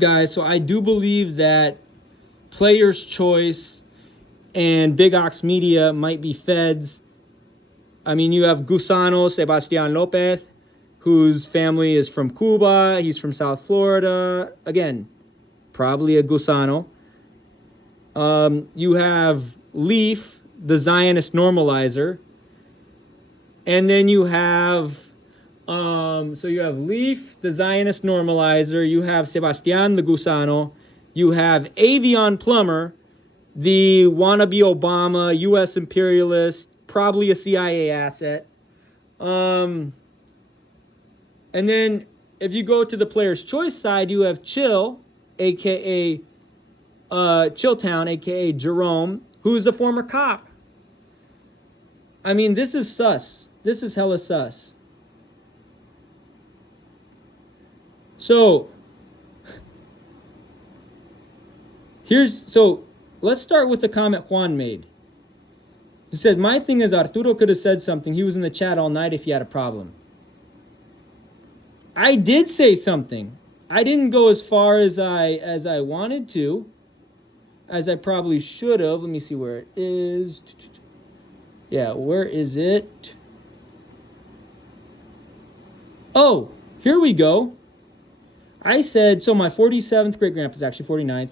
Guys, so I do believe that Player's Choice and Big Ox Media might be feds. I mean, you have Gusano Sebastian Lopez, whose family is from Cuba. He's from South Florida. Again, probably a Gusano. You have Leaf, the Zionist normalizer. And then you have... so you have Leaf, the Zionist normalizer. You have Sebastian the Gusano. You have Avion Plummer, the wannabe Obama, U.S. imperialist, probably a CIA asset. And then if you go to the Player's Choice side, you have Chill, a.k.a. Chilltown, a.k.a. Jerome, who's a former cop. I mean, this is sus. This is hella sus. So let's start with the comment Juan made. He says, my thing is Arturo could have said something. He was in the chat all night if he had a problem. I did say something. I didn't go as far as I wanted to, as I probably should have. Let me see where it is. Yeah, where is it? Oh, here we go. I said, so my 47th great-grandpa is actually 49th.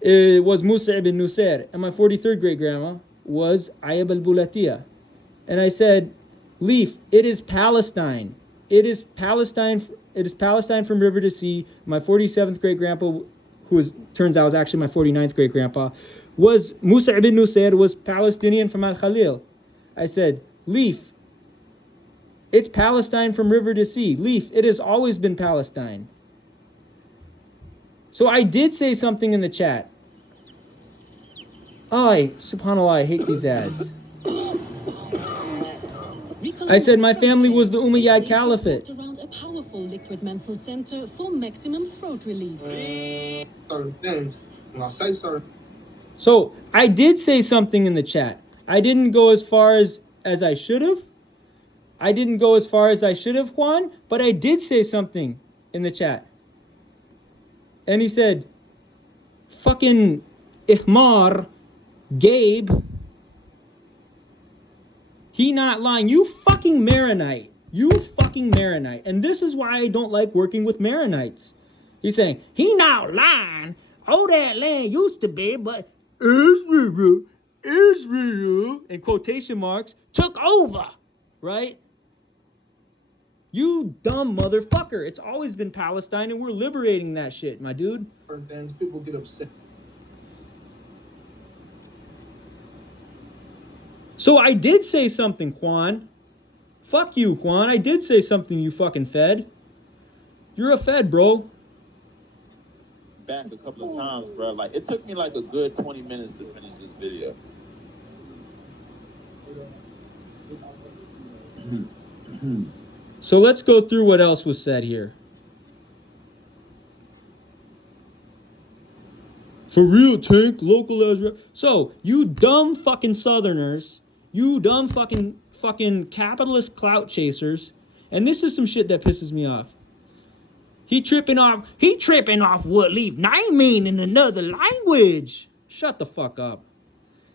It was Musa ibn Nusayr. And my 43rd great-grandma was Ayab al-Bulatia. And I said, Leaf, it is Palestine. It is Palestine from river to sea. My 47th great-grandpa, turns out was actually my 49th great-grandpa, was Musa ibn Nusayr, was Palestinian from Al-Khalil. I said, Leaf, it's Palestine from river to sea. Leaf, it has always been Palestine. So I did say something in the chat. Subhanallah, I hate these ads. I said my family was the Umayyad Caliphate. Around a powerful liquid menthol center for maximum throat relief. Certain things, when I say certain. So I did say something in the chat. I didn't go as far as I should have. I didn't go as far as I should have, Juan, but I did say something in the chat. And he said, fucking Ihmar, Gabe, he not lying. You fucking Maronite. You fucking Maronite. And this is why I don't like working with Maronites. He's saying, he not lying. All that land used to be, but Israel, in quotation marks, took over, right? You dumb motherfucker. It's always been Palestine, and we're liberating that shit, my dude. Certain things, people get upset. So I did say something, Juan. Fuck you, Juan. I did say something, you fucking Fed. You're a Fed, bro. Back a couple of times, bro. Like, it took me like a good 20 minutes to finish this video. So let's go through what else was said here. For real, Tank, local Ezra. So, you dumb fucking Southerners, you dumb fucking capitalist clout chasers, and this is some shit that pisses me off. He tripping off what Leaf nine mean in another language. Shut the fuck up.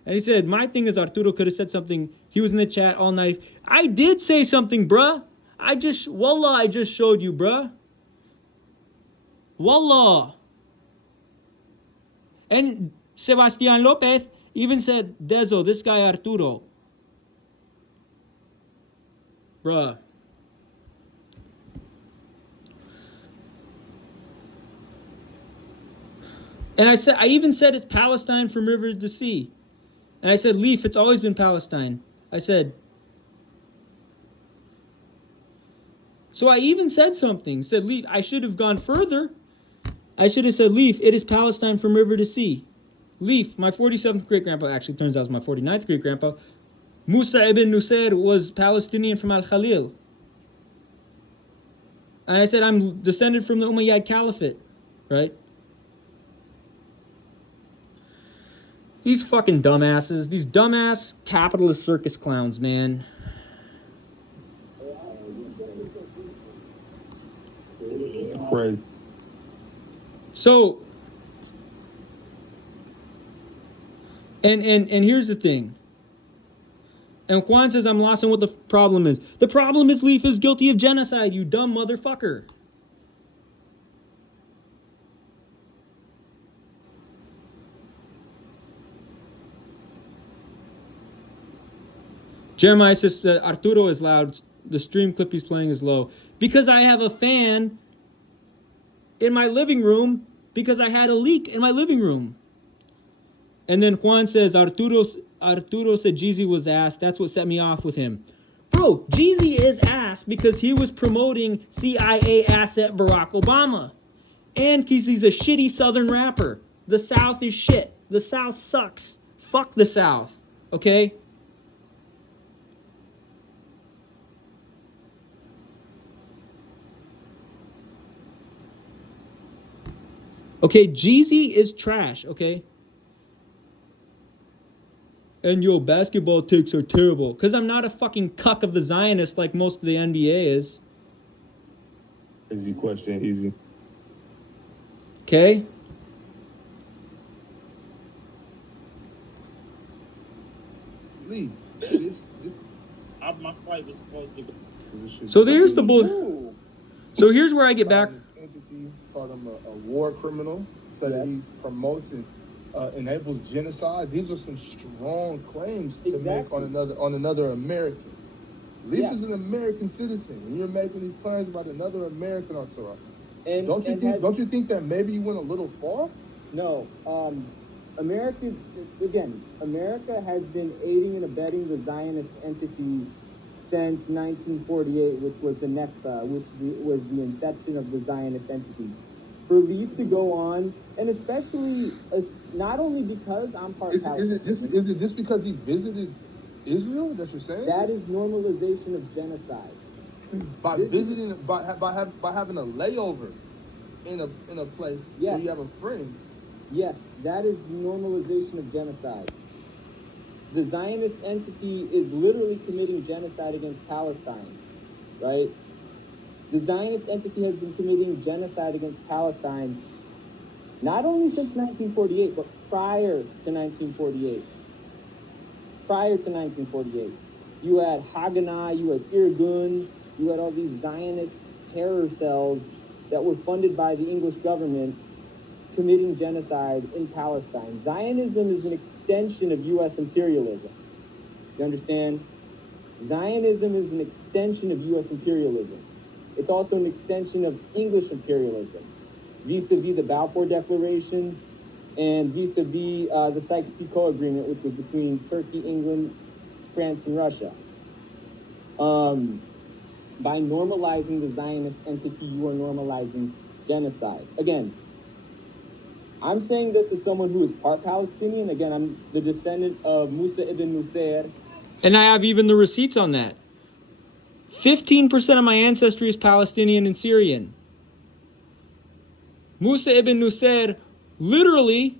And he said, my thing is Arturo could have said something. He was in the chat all night. I did say something, bruh. I just showed you, bruh. Wallah. And Sebastian Lopez even said, Dezo, this guy Arturo. Bruh. And I even said it's Palestine from river to sea. And I said, Leaf, it's always been Palestine. I said, so I even said something. Said, Leaf, I should have gone further. I should have said, Leaf, it is Palestine from river to sea. Leaf, my 47th great-grandpa, actually turns out it was my 49th great-grandpa. Musa ibn Nusayr was Palestinian from Al-Khalil. And I said, I'm descended from the Umayyad Caliphate, right? These fucking dumbasses, these dumbass capitalist circus clowns, man. Right. So, and here's the thing. And Juan says, I'm lost on what the problem is. The problem is Leaf is guilty of genocide, you dumb motherfucker. Jeremiah says that Arturo is loud. The stream clip he's playing is low. Because I have a fan in my living room because I had a leak in my living room. And then Juan says, Arturo said Jeezy was ass. That's what set me off with him. Bro, Jeezy is ass because he was promoting CIA asset Barack Obama. And because he's a shitty Southern rapper. The South is shit. The South sucks. Fuck the South. Okay? Okay, Jeezy is trash, okay? And yo, basketball takes are terrible. Because I'm not a fucking cuck of the Zionist like most of the NBA is. Easy question, easy. Okay? Lee, My flight was supposed to go. So there's the bull. So here's where I get back. Entity called him a war criminal. Said that he promotes and enables genocide. These are some strong claims to make on another American. Leaf is an American citizen, and you're making these claims about another American, Arturo. Don't you think that maybe you went a little far? No. America has been aiding and abetting the Zionist entity since 1948, which was the Nekba, which was the inception of the Zionist entity. For Leaf to go on, and especially not only because I'm part Palestinian. Is it just because he visited Israel that you're saying? That is normalization of genocide. By visiting, by having a layover in a place where you have a friend. Yes, that is normalization of genocide. The Zionist entity is literally committing genocide against Palestine, right? The Zionist entity has been committing genocide against Palestine not only since 1948, but prior to 1948. Prior to 1948. You had Haganah, you had Irgun, you had all these Zionist terror cells that were funded by the English government committing genocide in Palestine. Zionism is an extension of U.S. imperialism. You understand? Zionism is an extension of U.S. imperialism. It's also an extension of English imperialism, vis-a-vis the Balfour Declaration and vis-a-vis the Sykes-Picot Agreement, which was between Turkey, England, France, and Russia. By normalizing the Zionist entity, you are normalizing genocide. Again, I'm saying this as someone who is part Palestinian. Again, I'm the descendant of Musa ibn Nusayr. And I have even the receipts on that. 15% of my ancestry is Palestinian and Syrian. Musa ibn Nusayr literally,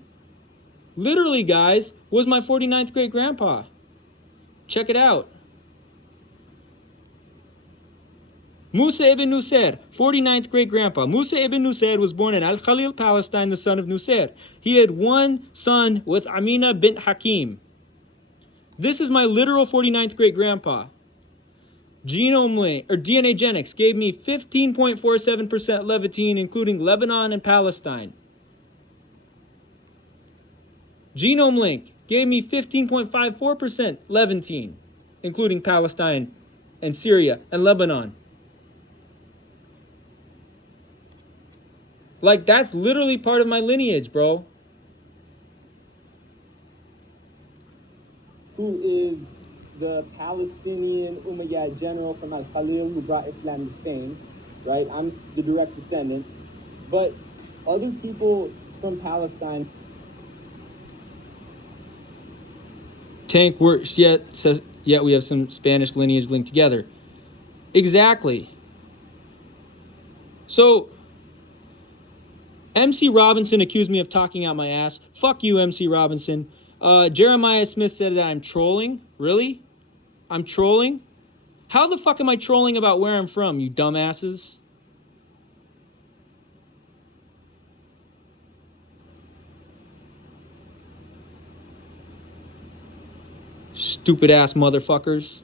guys, was my 49th great grandpa. Check it out. Musa ibn Nusayr, 49th great grandpa. Musa ibn Nusayr was born in Al Khalil, Palestine, the son of Nusayr. He had one son with Amina bint Hakim. This is my literal 49th great grandpa. Genome link or DNA Genetics gave me 15.47% Levantine, including Lebanon and Palestine. Genome Link gave me 15.54% Levantine, including Palestine and Syria and Lebanon. Like, that's literally part of my lineage, bro. Who is the Palestinian Umayyad general from Al Khalil who brought Islam to Spain, right? I'm the direct descendant. But other people from Palestine. Tank works yet we have some Spanish lineage linked together. Exactly. So MC Robinson accused me of talking out my ass. Fuck you, MC Robinson. Jeremiah Smith said that I'm trolling. Really? I'm trolling? How the fuck am I trolling about where I'm from, you dumbasses? Stupid ass motherfuckers.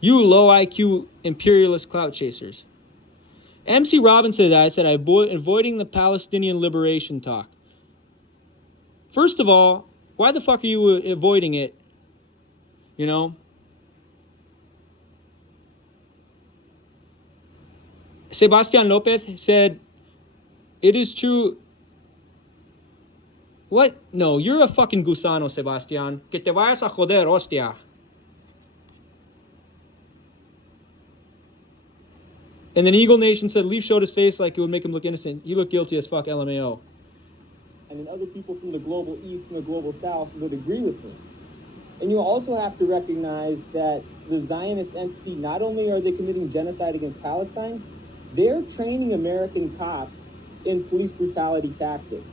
You low IQ imperialist clout chasers. MC Robin said that. I said, avoiding the Palestinian liberation talk. First of all, why the fuck are you avoiding it? You know? Sebastian Lopez said, it is true. What? No, you're a fucking gusano, Sebastian. Que te vayas a joder, hostia. And then Eagle Nation said Leaf showed his face like it would make him look innocent. He looked guilty as fuck, LMAO. And then other people from the global east and the global south would agree with me. And you also have to recognize that the Zionist entity, not only are they committing genocide against Palestine, they're training American cops in police brutality tactics.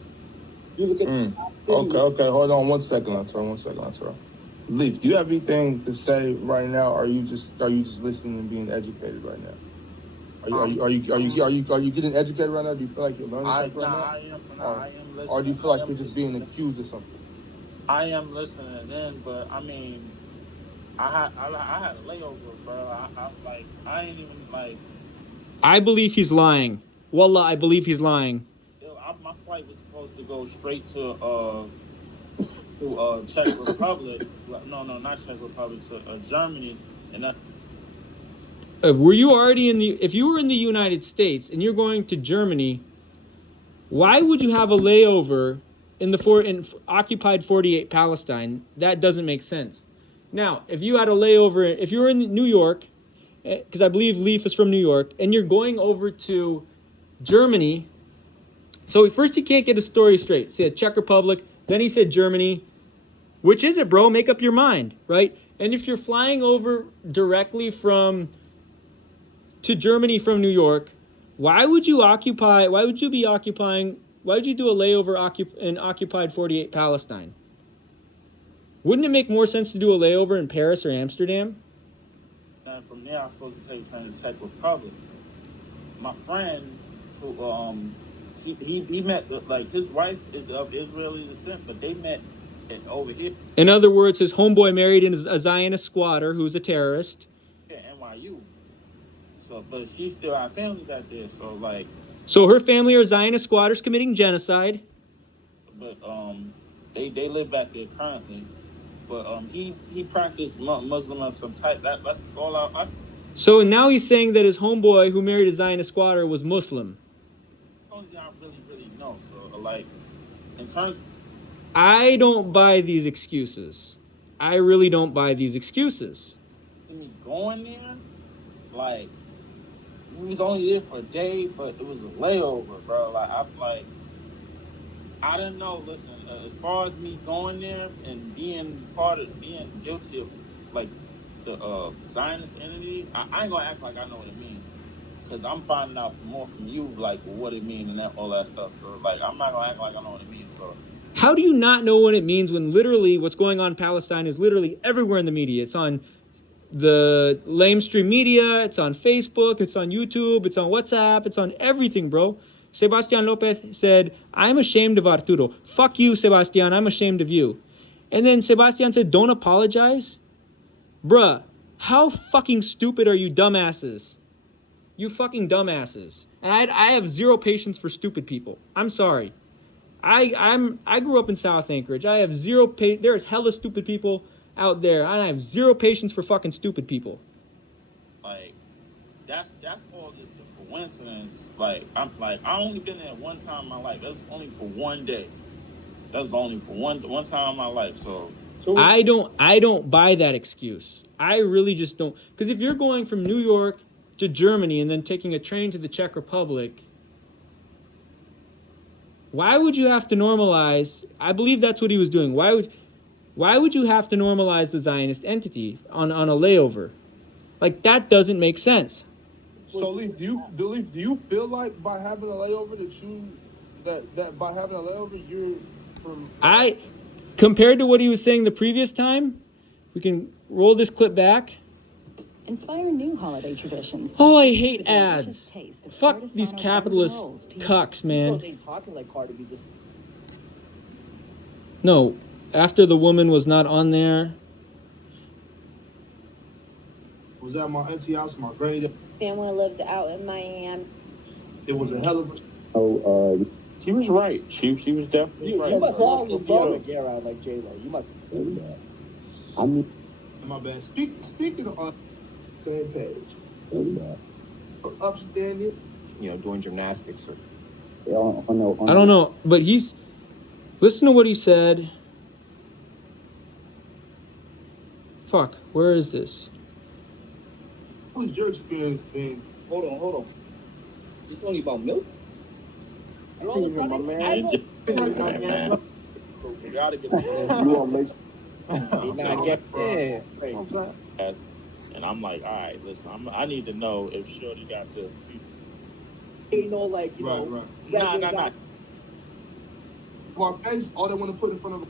You look at Okay, hold on 1 second, Arturo. Leaf, do you have anything to say right now? Or are you just listening and being educated right now? Are you getting educated right now? Do you feel like you're learning something right now? I am listening. Or do you feel like you're just being accused of something? I am listening in, but I mean, I had a layover, bro. I ain't even like. I believe he's lying. Wallah, I believe he's lying. My flight was supposed to go straight to Czech Republic. No, not Czech Republic. To Germany, and that. Were you already if you were in the United States and you're going to Germany, why would you have a layover in occupied 48 Palestine? That doesn't make sense. Now, if you had a layover, if you were in New York, because I believe Leaf is from New York, and you're going over to Germany, so first he can't get his story straight. He said Czech Republic, then he said Germany. Which is it, bro? Make up your mind, right? And if you're flying over directly to Germany from New York, why would you do a layover in occupied 48 Palestine? Wouldn't it make more sense to do a layover in Paris or Amsterdam? And from there, I was supposed to take a train to Czech Republic. My friend, who he met, like, his wife is of Israeli descent, but they met over here. In other words, his homeboy married a Zionist squatter who's a terrorist. Yeah, NYU. So, but she still had family back there, so like. So her family are Zionist squatters committing genocide. But they live back there currently. But he practiced Muslim of some type. That's all I. So now he's saying that his homeboy who married a Zionist squatter was Muslim. Only thing I really know. So like, in terms. I don't buy these excuses. I really don't buy these excuses. Me going there, like, we was only there for a day, but it was a layover, bro. I didn't know. Listen, as far as me going there and being guilty of like the Zionist entity, I ain't gonna act like I know what it means, because I'm finding out more from you, like what it means and all that stuff. So like, I'm not gonna act like I know what it means. So. How do you not know what it means when literally what's going on in Palestine is literally everywhere in the media? It's on the lamestream media, it's on Facebook, it's on YouTube, it's on WhatsApp, it's on everything, bro. Sebastian Lopez said, I'm ashamed of Arturo. Fuck you, Sebastian, I'm ashamed of you. And then Sebastian said, don't apologize? Bruh, how fucking stupid are you dumbasses? You fucking dumbasses. And I have zero patience for stupid people. I'm sorry. I grew up in South Anchorage. I have there's hella stupid people out there. I have zero patience for fucking stupid people. Like, that's all just a coincidence. Like, I only been there one time in my life. That's only for one day. That's only for one time in my life. So I don't buy that excuse. I really just don't. Because if you're going from New York to Germany and then taking a train to the Czech Republic, why would you have to normalize? I believe that's what he was doing. Why would you have to normalize the Zionist entity on a layover? Like, that doesn't make sense. So, Leaf, do you feel like by having a layover you're from? Compared to what he was saying the previous time, we can roll this clip back. Inspire new holiday traditions. Oh, I hate ads. Fuck these capitalist cucks, man. No, after the woman was not on there, was at my auntie house, my granny. Family lived out in Miami. It was a hell of a. Oh, She was right. She was definitely right. You must love Sofia Yeah. Vergara like J-Lo. You must. I mean, My bad. Speaking of same page. Upstanding. You know, doing gymnastics or. I don't know, but listen to what he said. Fuck, where is this? What was your experience being? Hold on. It's only about milk. You You gotta get it. you want to make Yeah. Yes. And I'm like, all right, listen, I need to know if Shorty got the. You know, like, you know. Right. You gotta get Nah. that- For our face, all they want to put in front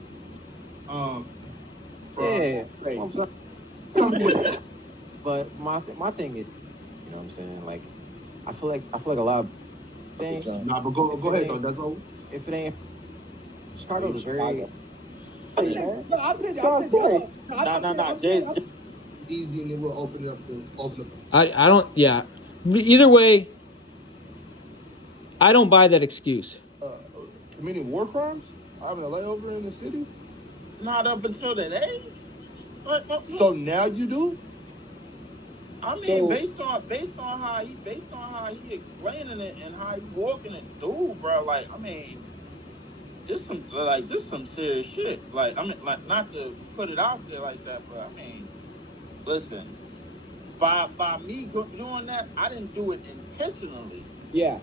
of. Yeah. Right. But my thing is, you know what I'm saying? Like, I feel like a lot of things. Nah, but go ahead though. That's all. If it ain't, Chicago's a very. No, I'm saying. Nah. Jay's. Easy, and then we'll open it up. I don't, yeah. Either way, I don't buy that excuse. Committing war crimes, having a layover in the city. Not up until today. So now you do. I mean, based on how he explaining it and how he walking it through, bro. Like, I mean, this some serious shit. Like, I mean, like, not to put it out there like that, but I mean, listen, by me doing that, I didn't do it intentionally. Yeah.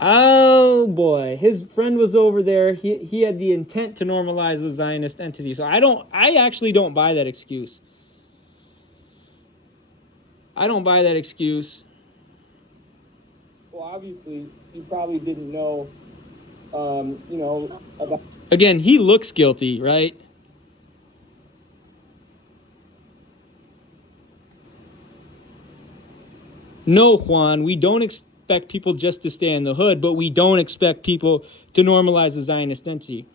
Oh boy, his friend was over there. He had the intent to normalize the Zionist entity. So I actually don't buy that excuse. I don't buy that excuse. Well, obviously, you probably didn't know, you know, about. Again, he looks guilty, right? No, Juan, we don't expect people just to stay in the hood, but we don't expect people to normalize the Zionist entity.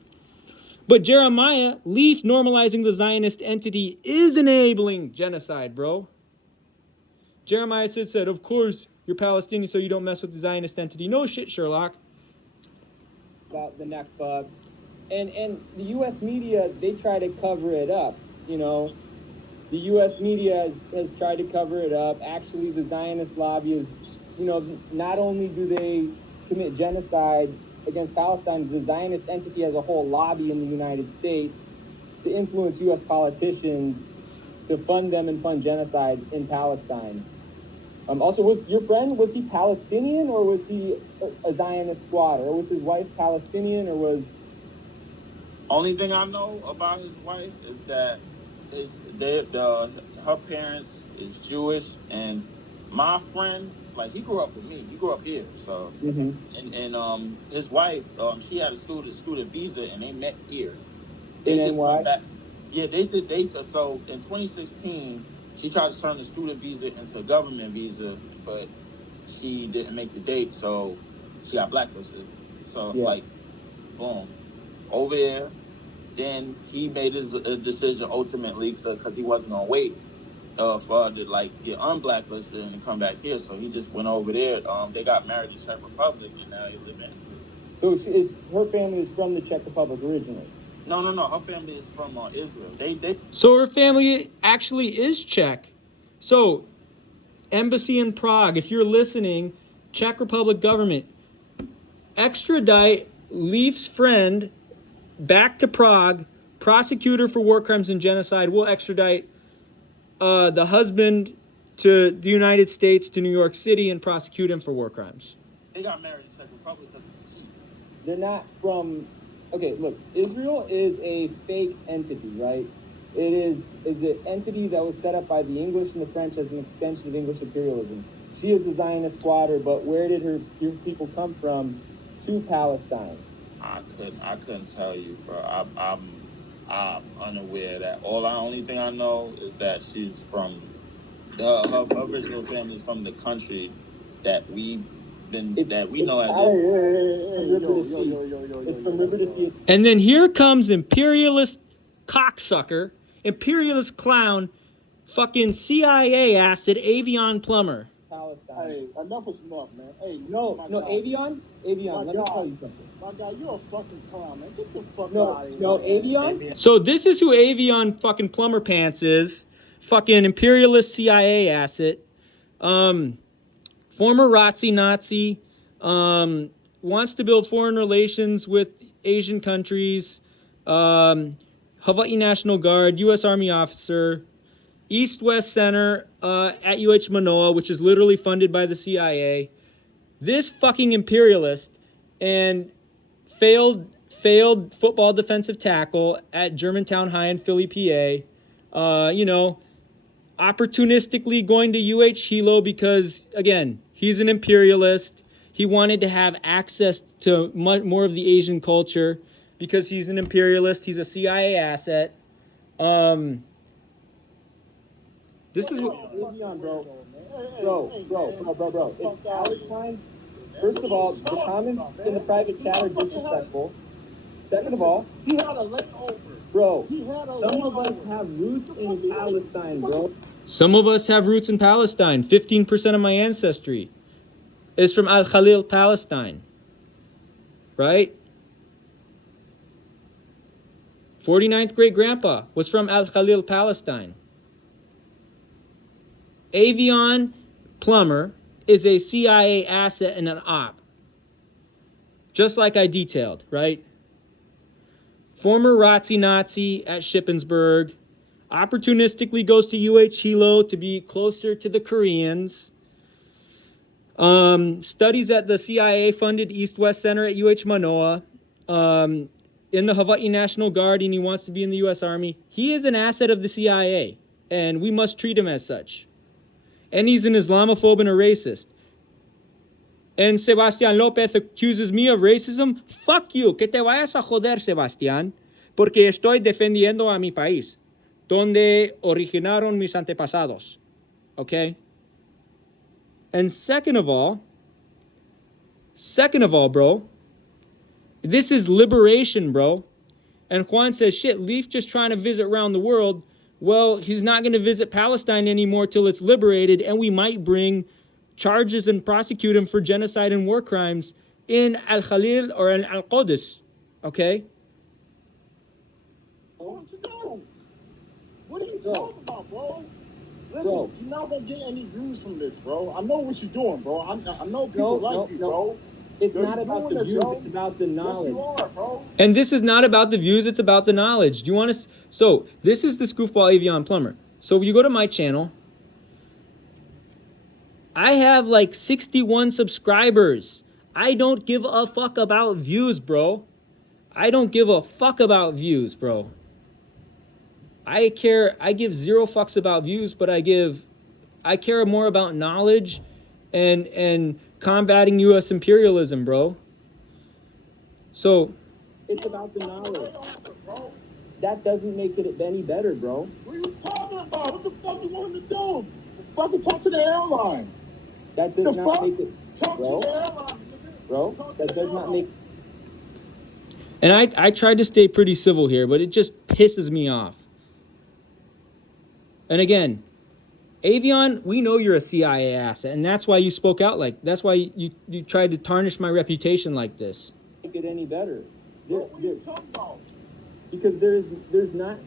But Jeremiah, Leaf normalizing the Zionist entity is enabling genocide, bro. Jeremiah said, of course, you're Palestinian, so you don't mess with the Zionist entity. No shit, Sherlock. About the Nakba, and the U.S. media, they try to cover it up. You know, the U.S. media has tried to cover it up. Actually, the Zionist lobby is, you know, not only do they commit genocide against Palestine, the Zionist entity has a whole lobby in the United States to influence U.S. politicians to fund them and fund genocide in Palestine. Also, was your friend, was he Palestinian or was he a Zionist squatter? Or was his wife Palestinian or was... Only thing I know about his wife is that her parents is Jewish, and my friend, like, he grew up with me. He grew up here, so and his wife, she had a student visa, and they met here. They just went back. Yeah, they did. So in 2016, she tried to turn the student visa into a government visa, but she didn't make the date, so she got blacklisted. So like, boom, over there. Then he made his decision ultimately because he wasn't gonna wait for to like get unblacklisted and come back here. So he just went over there. They got married in Czech Republic, and now they live in Israel. So her family is from the Czech Republic originally? No. Her family is from Israel. They. So her family actually is Czech. So, embassy in Prague, if you're listening, Czech Republic government, extradite Leaf's friend back to Prague. Prosecutor for war crimes and genocide will extradite the husband to the United States, to New York City, and prosecute him for war crimes. They got married in Czech Republic because it's cheap. They're not from... Okay, look, Israel is a fake entity, right? It is an entity that was set up by the English and the French as an extension of English imperialism. She is a Zionist squatter, but where did her people come from to Palestine? I couldn't tell you, bro. I'm unaware of that. Only thing I know is that she's from her original family is from the country that we know as It's from River to Sea. And then here comes imperialist cocksucker, imperialist clown, fucking CIA asset Avion Plummer. Palestine. Hey, enough is enough, man. Hey, No, my no, guy. Avion, My let me God. tell you something. My guy, you're a fucking clown, man. Get the fuck No, out of here. no, man. Avion. So this is who Avion fucking Plumber Pants is. Fucking imperialist CIA asset. Former Nazi. Wants to build foreign relations with Asian countries. Hawaii National Guard, U.S. Army officer. East-West Center at UH Manoa, which is literally funded by the CIA. This fucking imperialist and failed football defensive tackle at Germantown High in Philly, PA. Opportunistically going to UH Hilo because, again, he's an imperialist. He wanted to have access to more of the Asian culture because he's an imperialist. He's a CIA asset. This is what... Avion, bro. Bro. It's Palestine. First of all, the comments in the private chat are disrespectful. Second of all, He had a layover. bro, He had a some of us layover. have roots in Palestine, bro. Some of us have roots in Palestine. 15% of my ancestry is from Al Khalil, Palestine. Right? 49th great grandpa was from Al Khalil, Palestine. Avion Plummer is a CIA asset and an op. Just like I detailed, right? Former Nazi at Shippensburg. Opportunistically goes to UH Hilo to be closer to the Koreans. Studies at the CIA-funded East-West Center at UH Manoa. In the Hawaii National Guard, and he wants to be in the U.S. Army. He is an asset of the CIA, and we must treat him as such. And he's an Islamophobe and a racist. And Sebastián López accuses me of racism. Fuck you, que te vayas a joder, Sebastián, porque estoy defendiendo a mi país, donde originaron mis antepasados. Okay? And second of all, bro, this is liberation, bro. And Juan says, shit, Leaf just trying to visit around the world. Well, he's not going to visit Palestine anymore till it's liberated, and we might bring charges and prosecute him for genocide and war crimes in Al Khalil or in Al Qudus. Okay? What are you talking about, bro? Listen, you're not gonna get any views from this, bro. I know what you're doing, bro. I know people like you, bro. It's not about the views, it's about the knowledge. Yes, you are, bro. And this is not about the views, it's about the knowledge. Do you want to... So, this is the Scoofball Avion Plumber. So, you go to my channel. I have like 61 subscribers. I don't give a fuck about views, bro. I don't give a fuck about views, bro. I give zero fucks about views, but I care more about knowledge and combating U.S. imperialism, bro. So it's about the knowledge. That doesn't make it any better, bro. What are you talking about? What the fuck you want him to do? Fucking talk to the airline. That does not make it, talk bro. To the airline. Bro, that does not make. And I tried to stay pretty civil here, but it just pisses me off. And again, Avion, we know you're a CIA asset, and that's why you spoke out that's why you tried to tarnish my reputation like this. Make it any better. What are you talking about? Because this is not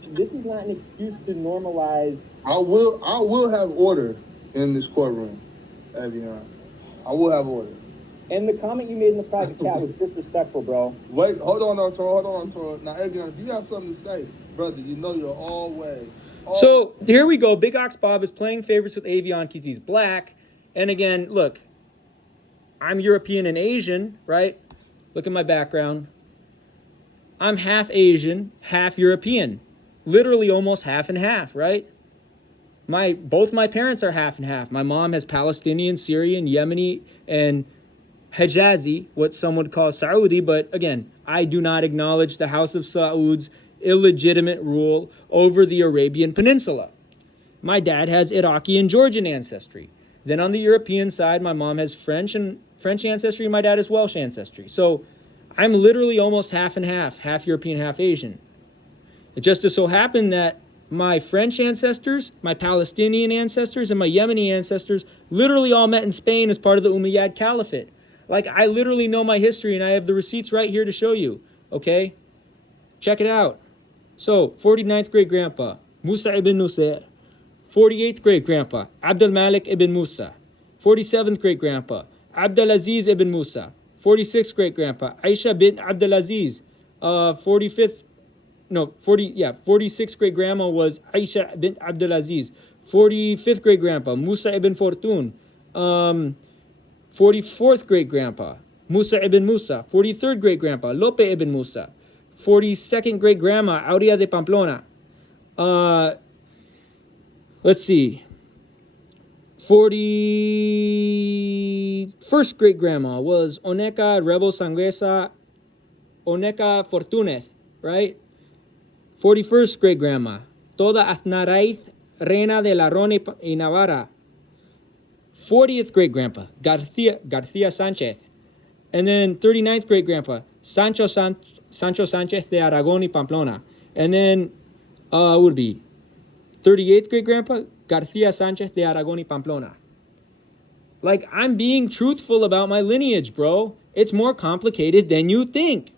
an excuse to normalize. I will have order in this courtroom, Avion. I will have order. And the comment you made in the private chat was disrespectful, bro. Wait, hold on, Toro. Now, Avion, if you have something to say, brother, you know you're always. So here we go. Big Ox Bob is playing favorites with Avion because he's black. And again, look, I'm European and Asian, right? Look at my background. I'm half Asian, half European. Literally almost half and half, right? Both my parents are half and half. My mom has Palestinian, Syrian, Yemeni, and Hijazi, what some would call Saudi. But again, I do not acknowledge the House of Saud's illegitimate rule over the Arabian Peninsula. My dad has Iraqi and Georgian ancestry. Then on the European side, my mom has French ancestry, and my dad has Welsh ancestry. So I'm literally almost half and half European, half Asian. It just so happened that my French ancestors, my Palestinian ancestors, and my Yemeni ancestors literally all met in Spain as part of the Umayyad Caliphate. Like, I literally know my history, and I have the receipts right here to show you, okay? Check it out. So, 49th great-grandpa, Musa ibn Nusair. 48th great-grandpa, Abdul Malik ibn Musa. 47th great-grandpa, Abdul Aziz ibn Musa. 46th great-grandpa, Aisha bint Abdul Aziz. 46th great-grandma was Aisha bint Abdul Aziz. 45th great-grandpa, Musa ibn Fortun. 44th great-grandpa, Musa ibn Musa. 43rd great-grandpa, Lope ibn Musa. 42nd great-grandma, Aurea de Pamplona. Let's see. 41st great-grandma was Oneca Rebel Sangresa Oneca Fortunez, right? 41st great-grandma, Toda Aznaraiz, Reina de la Rone y Navarra. 40th great-grandpa, Garcia Sanchez. And then 39th great-grandpa, Sancho Sanchez de Aragon y Pamplona. And then, would be 38th great-grandpa, Garcia Sanchez de Aragon y Pamplona. Like, I'm being truthful about my lineage, bro. It's more complicated than you think.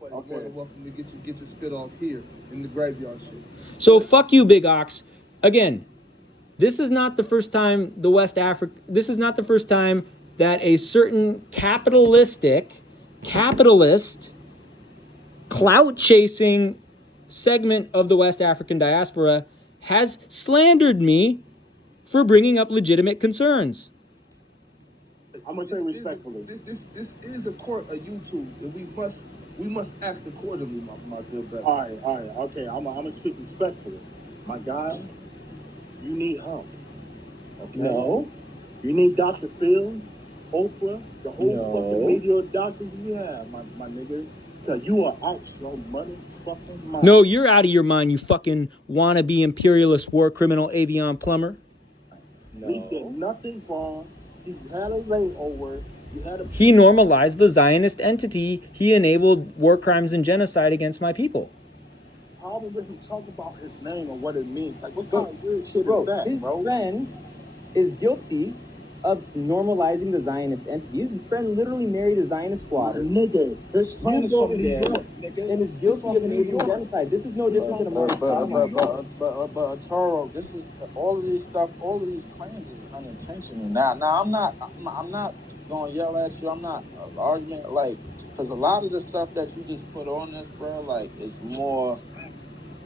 Okay. Welcome to get your spit off here in the graveyard shit. So fuck you, Big Ox. Again, this is not the first time this is not the first time that a certain capitalist, clout-chasing segment of the West African diaspora has slandered me for bringing up legitimate concerns. I'm gonna say respectfully. This is a court of YouTube, and we must act accordingly, my good brother. All right, okay. I'm gonna speak respectfully. My guy, you need help. Okay? No. You need Dr. Phil, Oprah, the whole No. fucking media doctors you have, my nigga. Because you are out so money fucking money. No, you're out of your mind, you fucking wannabe imperialist war criminal Avion Plummer. No. He did nothing wrong. He had a layover. He normalized the Zionist entity. He enabled war crimes and genocide against my people. How would he talk about his name or what it means? Like, what kind of weird shit is that, his bro? friend is guilty of normalizing the Zionist entity. His friend literally married a Zionist squatter. Nigga, his friend is from New York, nigga. And is guilty of enabling genocide. This is no different than American But Toro, this is all of these claims is unintentional. Now I'm not gonna yell at you. I'm not arguing, like, because a lot of the stuff that you just put on this, bro, like, is more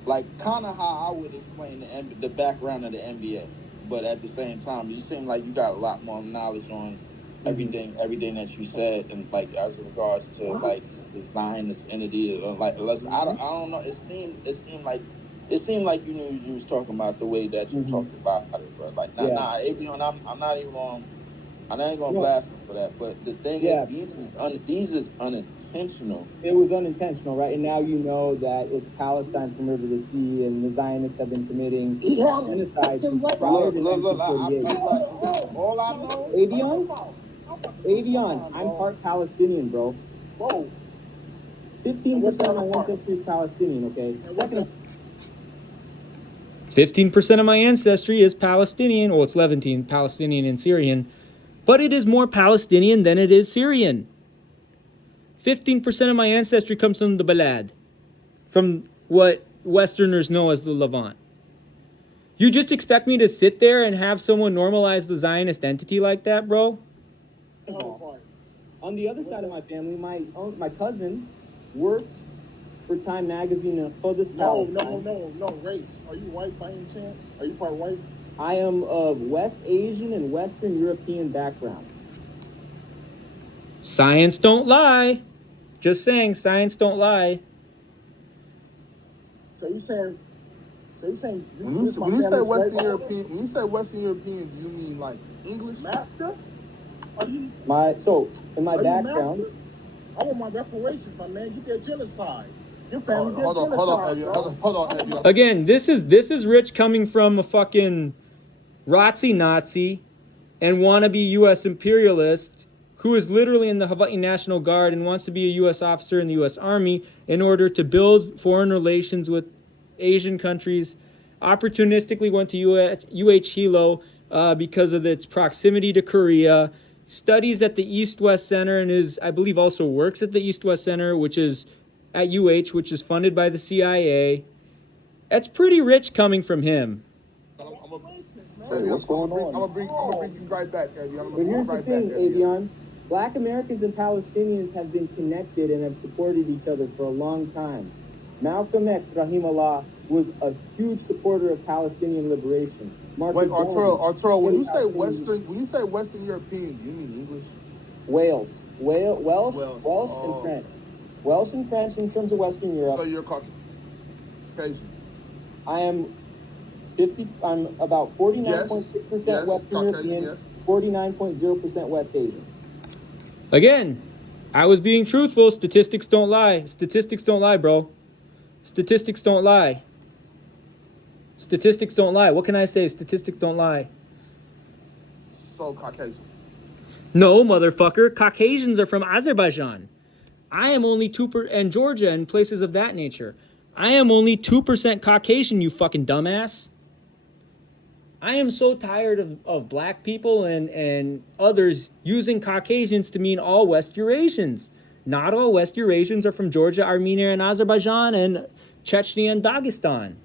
like kind of how I would explain the background of the NBA. But at the same time, you seem like you got a lot more knowledge on everything that you said, and like as regards to like the Zionist entity, or like I don't know. It seemed like you knew you was talking about the way that you talked about it, bro. Like Avion, I'm not even going. I ain't gonna blast him for that. But the thing is, these is unintentional. It was unintentional, right? And now you know that it's Palestine from river to sea, and the Zionists have been committing genocide since prior to 1948. All I know, Avion, I'm part Palestinian, bro. Whoa. 15% of my ancestry is Palestinian, okay? 15% of my ancestry is Palestinian. Well, it's 17, Palestinian and Syrian. But it is more Palestinian than it is Syrian. 15% of my ancestry comes from the Balad, from what Westerners know as the Levant. You just expect me to sit there and have someone normalize the Zionist entity like that, bro? On the other side of my family, my cousin worked for Time Magazine and Qudus Palestine. No, race. Are you white by any chance? Are you part white? I am of West Asian and Western European background. Science don't lie. Just saying, science don't lie. So you saying when you say Western European, do you mean like English? Master? In my background, I want my reparations, my man. You get genocide. Your family get Hold on, genocide. Again, this is Rich coming from a fucking Nazi and wannabe U.S. imperialist who is literally in the Hawaii National Guard and wants to be a U.S. officer in the U.S. Army in order to build foreign relations with Asian countries opportunistically went to UH Hilo because of its proximity to Korea, studies at the East-West Center, and I believe also works at the East-West Center, which is at UH, which is funded by the CIA. That's pretty rich coming from him. What's going on? I'm gonna bring you right back, Avion. But here's the thing, Avion. Black Americans and Palestinians have been connected and have supported each other for a long time. Malcolm X, rahimahullah, was a huge supporter of Palestinian liberation. Wait, Arturo, when you say Western European, do you mean English? Welsh, Oh. and French. Welsh and French in terms of Western Europe. So you're Caucasian. I am I'm about 49.6% Western European, yes. 49.0% West Asian. Again, I was being truthful. Statistics don't lie. Statistics don't lie, bro. Statistics don't lie. Statistics don't lie. What can I say? Statistics don't lie. So Caucasian. No, motherfucker. Caucasians are from Azerbaijan. I am only 2% and Georgia and places of that nature. I am only 2% Caucasian, you fucking dumbass. I am so tired of black people and others using Caucasians to mean all West Eurasians. Not all West Eurasians are from Georgia, Armenia, and Azerbaijan, and Chechnya and Dagestan.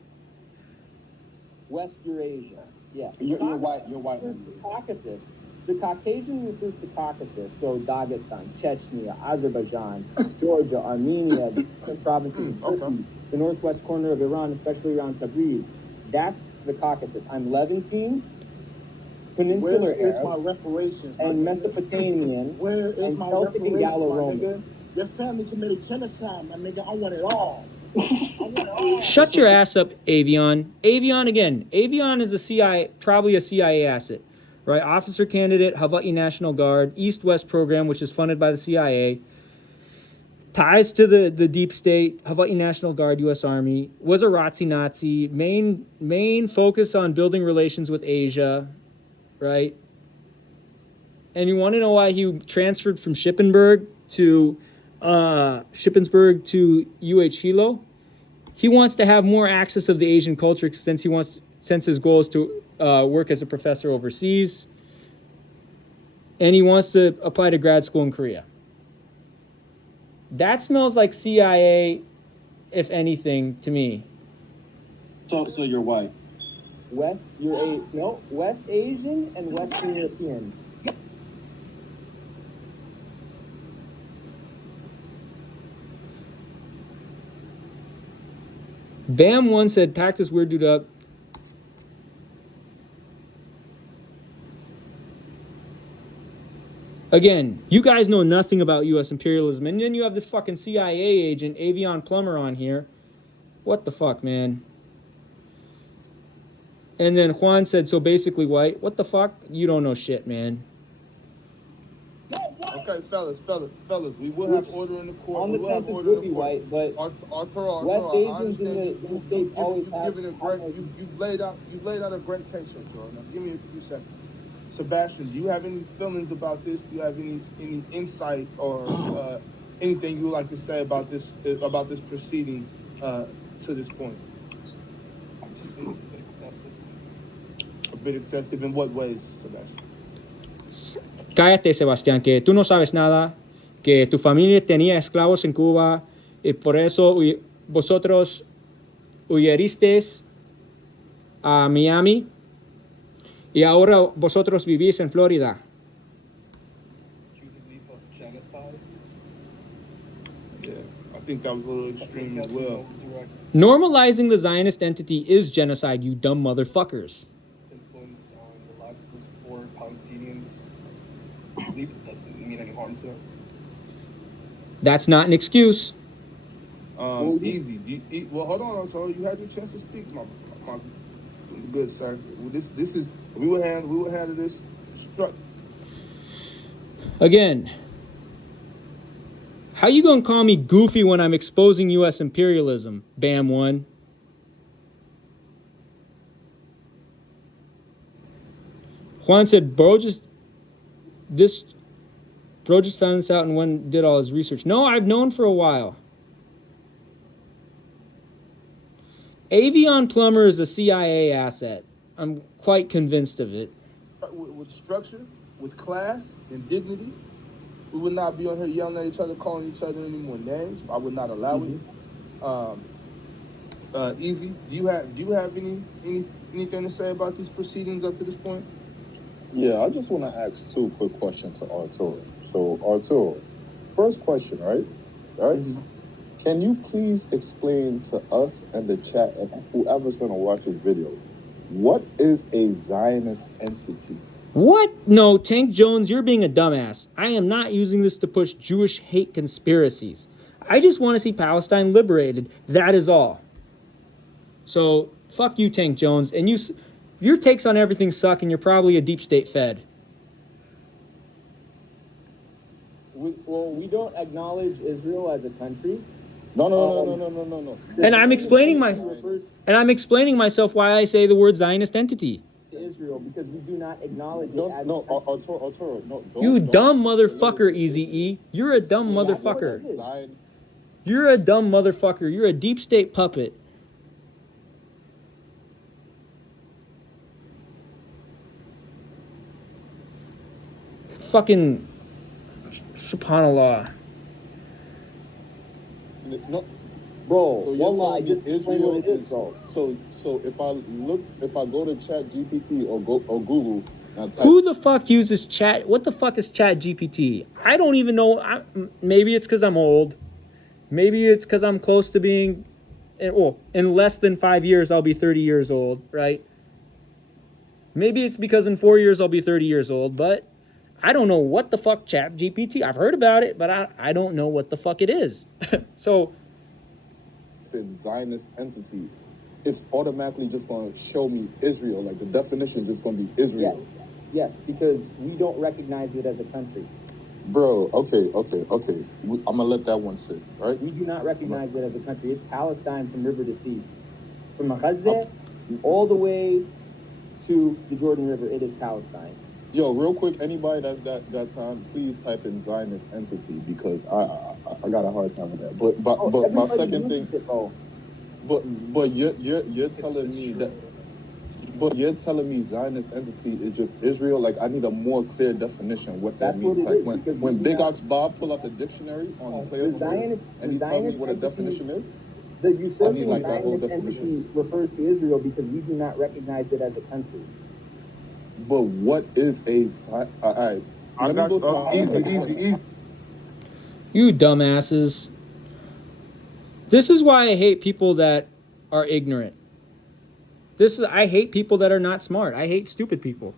West Eurasia, yeah. You're white. You're white. Caucasus. The Caucasian refers to Caucasus, so Dagestan, Chechnya, Azerbaijan, Georgia, Armenia, the different provinces of Turkey, the northwest corner of Iran, especially around Tabriz. That's the Caucasus. I'm Levantine, Peninsular Arab, my reparations, and Mesopotamian, where is and my Celtic and reparations, Gallo-Roman. Your family committed genocide, my nigga. I want it all. Shut your ass up, Avion. Avion is a CIA, probably a CIA asset, right? Officer candidate, Hawaii National Guard, East-West program, which is funded by the CIA. Ties to the deep state, Hawaii National Guard, U.S. Army, was a Nazi, main focus on building relations with Asia, right? And you want to know why he transferred from Shippensburg to UH Hilo? He wants to have more access of the Asian culture since his goal is to work as a professor overseas, and he wants to apply to grad school in Korea. That smells like CIA, if anything, to me. So you're white. West Asian and Western European. Bam one said, pack this weird dude up. Again, you guys know nothing about U.S. imperialism, and then you have this fucking CIA agent, Avion Plummer, on here. What the fuck, man? And then Juan said, so basically white. What the fuck? You don't know shit, man. Okay, fellas, we will have order in the court. On the census would be white, but West Asians in the states always have. You've laid out a great case, Arturo. Now give me a few seconds. Sebastian, do you have any feelings about this? Do you have any insight or anything you would like to say about this proceeding to this point? I just think it's a bit excessive. A bit excessive in what ways, Sebastian? Cállate, Sebastián, que tú no sabes nada, que tu familia tenía esclavos en Cuba y por eso vosotros huyeristeis a Miami y ahora vosotros vivís en Florida. Genocide. Yeah, I think that was a little extreme as well. Normalizing the Zionist entity is genocide, you dumb motherfuckers. Influence on the lives of those poor Palestinians. I believe it doesn't mean any harm to them. That's not an excuse. Easy. Well, hold on, Arturo. You had your chance to speak, my good sir. We will handle this. Again, how you gonna call me goofy when I'm exposing U.S. imperialism, Bam one? Juan said, bro just found this out and when did all his research. No, I've known for a while. Avion Plummer is a CIA asset. I'm quite convinced of it. With structure, with class and dignity, we would not be on here yelling at each other, calling each other any more names. I would not allow it. Easy. Do you have anything to say about these proceedings up to this point? Yeah, I just want to ask two quick questions to Arturo. So, Arturo, first question, right? Can you please explain to us and the chat and whoever's going to watch this video, what is a Zionist entity? What? No, Tank Jones, you're being a dumbass. I am not using this to push Jewish hate conspiracies. I just want to see Palestine liberated. That is all. So, fuck you, Tank Jones. And your takes on everything suck, and you're probably a deep state fed. We don't acknowledge Israel as a country. No. And I'm explaining myself why I say the word Zionist entity. Israel, because we do not acknowledge it as Arturo, no. You dumb motherfucker, Easy E. You're a dumb motherfucker. You're a dumb motherfucker. You're a deep state puppet. Fucking subhanallah. No. Bro, so you're telling me Israel is so if I go to Chat GPT or Google and type, who the fuck uses chat? What the fuck is Chat GPT? I don't even know. Maybe it's because I'm old. Maybe it's because I'm close to being, in less than 5 years I'll be 30 years old, right? Maybe it's because in 4 years I'll be 30 years old, but I don't know what the fuck Chat GPT. I've heard about it, but I don't know what the fuck it is. So the Zionist entity, it's automatically just going to show me Israel. Like the definition is just going to be Israel. Yes, because we don't recognize it as a country. Bro, okay. I'm going to let that one sit, right? We do not recognize it as a country. It's Palestine from river to sea. From Gaza all the way to the Jordan River, it is Palestine. Yo, real quick, anybody that got time, please type in Zionist entity because I got a hard time with that. But my second thing, but you're telling me that, but you're telling me Zionist entity is just Israel. Like I need a more clear definition what that means. Like when Big Ox Bob pull up the dictionary on Players List and he tell me what a definition is. The usurping like Zionist entity refers to Israel because we do not recognize it as a country. But what is a alright? Easy. You dumbasses. This is why I hate people that are ignorant. I hate people that are not smart. I hate stupid people.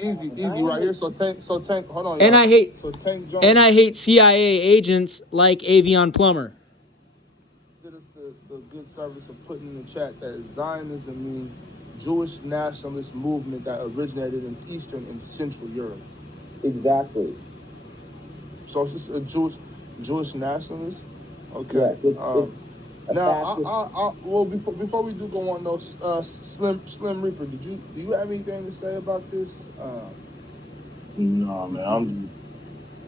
Easy right here. So Tank, hold on. And y'all. I hate CIA agents like Avion Plummer. Did us the good service of putting in the chat that Zionism means Jewish nationalist movement that originated in Eastern and Central Europe. Exactly. So it's just a Jewish nationalist. Okay. Yes, it's now, well, before we do go on, though, Slim Reaper, do you have anything to say about this? No, man, I'm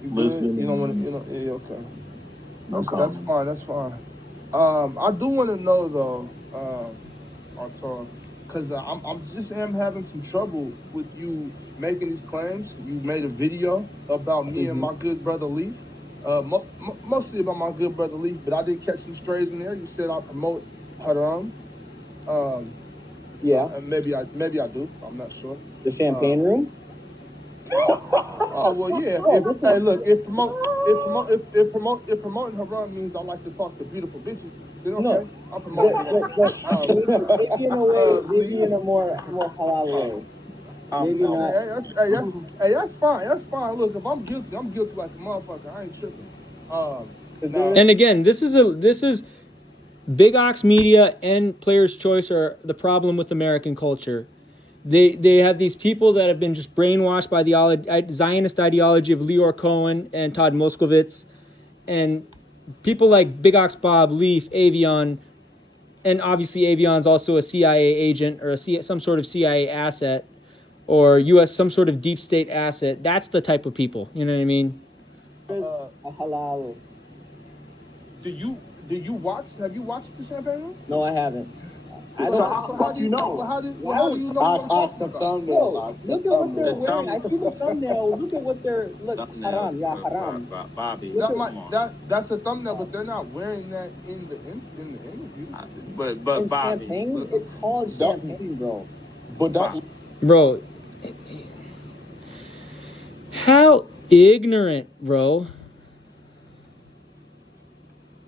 listening. You don't want to, yeah, okay. That's fine. I do want to know though, Artur, because I'm just having some trouble with you making these claims. You made a video about me and my good brother Leaf. Mostly about my good brother Leaf, but I did catch some strays in there. You said I promote Haram. Yeah. Maybe I do. I'm not sure. The champagne room? Oh well, yeah. Hey, look, if promoting Haram means I like to talk to beautiful bitches, then okay, no. I'll promote it. Maybe in a more halal way. That's fine. That's fine. Look, if I'm guilty like a motherfucker. I ain't tripping. And again, this is Big Ox Media and Players' Choice are the problem with American culture. They have these people that have been just brainwashed by the Zionist ideology of Leor Cohen and Todd Moskowitz, and people like Big Ox Bob, Leaf, Avion, and obviously Avion's also a CIA agent or some sort of CIA asset. Or U.S. some sort of deep state asset. That's the type of people. You know what I mean? A halal. Do you Have you watched the Champagne Room? No, I haven't. I So don't. how do you know? How do you know what I'm Ask talking the about? thumbnails. Look at what they're The wearing. I thumb- see the thumbnail. Look at what they're haram. Yeah, haram. Bobby. That come might on. that's a thumbnail, but they're not wearing that in the interview. But And Bobby, champagne, it's called champagne, bro. But that, Bro, how ignorant, bro.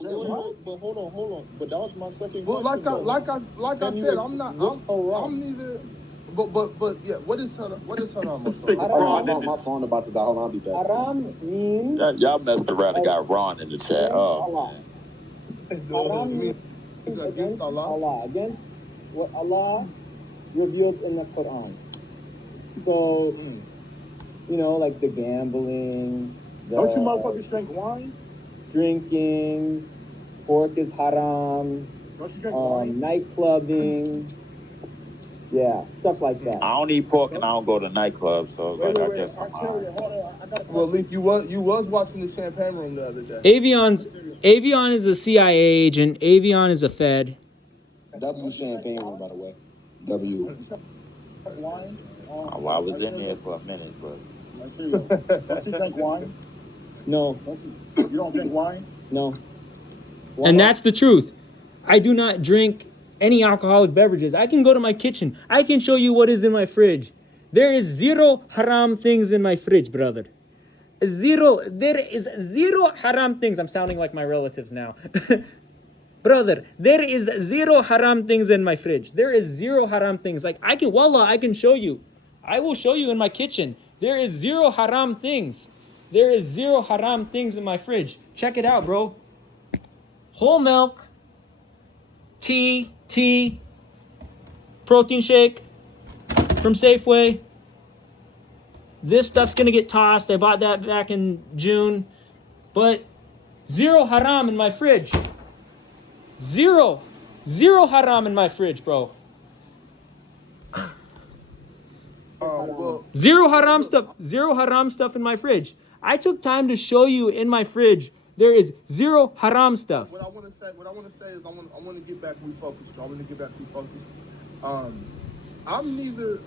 but hold on. But that was my second Well, question. like I said, I'm neither. But yeah, what is haram? My phone about to die. Hold on, I'll be back. Haram means y'all messed around and got Ron in the chat. Allah. Haram means against Allah. Against what Allah revealed in the Quran. So, you know, like the gambling. Don't you motherfuckers drink wine? Drinking, pork is haram. Don't you drink wine? Night clubbing. Yeah, stuff like that. I don't eat pork and I don't go to nightclubs, so Wait, I guess I'm Hold on. I got Well, Leaf, you was watching the Champagne Room the other day. Avion is a CIA agent. Avion is a Fed. W Champagne Room, by the way. W. wine? Well, I was in there for a minute, but Don't you drink wine? No. You don't drink wine? No. And that's the truth. I do not drink any alcoholic beverages. I can go to my kitchen. I can show you what is in my fridge. There is zero haram things in my fridge, brother. There is zero haram things. I'm sounding like my relatives now. Brother, there is zero haram things in my fridge. There is zero haram things. Like, I can show you. I will show you in my kitchen. There is zero haram things. There is zero haram things in my fridge. Check it out, bro. Whole milk, tea, protein shake from Safeway. This stuff's gonna get tossed. I bought that back in June. But zero haram in my fridge. Zero haram in my fridge, bro. Zero haram stuff in my fridge. I took time to show you in my fridge there is zero haram stuff. What I want to say is I want to get back refocused. I'm neither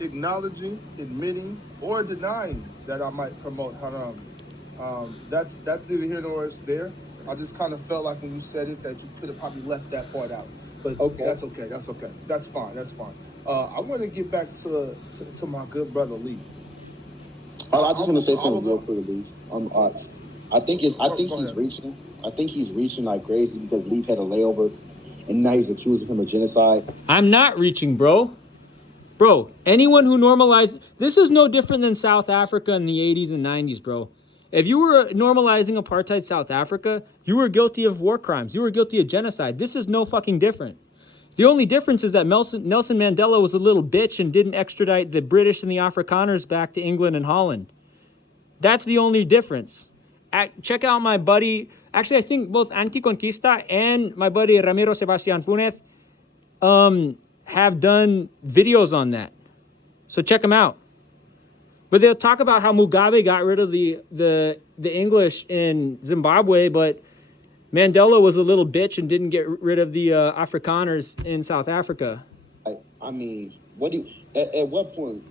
acknowledging, admitting, or denying that I might promote haram. That's neither here nor there. I just kind of felt like when you said it that you could have probably left that part out. But that's okay. That's fine. I want to get back to my good brother Lee. I just want to say something real quick, Leaf. I think he's reaching like crazy because Leaf had a layover, and now he's accusing him of genocide. I'm not reaching, bro. Bro, anyone who normalized this is no different than South Africa in the 80s and 90s, bro. If you were normalizing apartheid South Africa, you were guilty of war crimes. You were guilty of genocide. This is no fucking different. The only difference is that Nelson Mandela was a little bitch and didn't extradite the British and the Afrikaners back to England and Holland. That's the only difference. Check out my buddy. Actually, I think both Anticonquista and my buddy Ramiro Sebastian Funes have done videos on that. So check them out. But they'll talk about how Mugabe got rid of the English in Zimbabwe, but Mandela was a little bitch and didn't get rid of the Afrikaners in South Africa. I mean, what do you, at what point?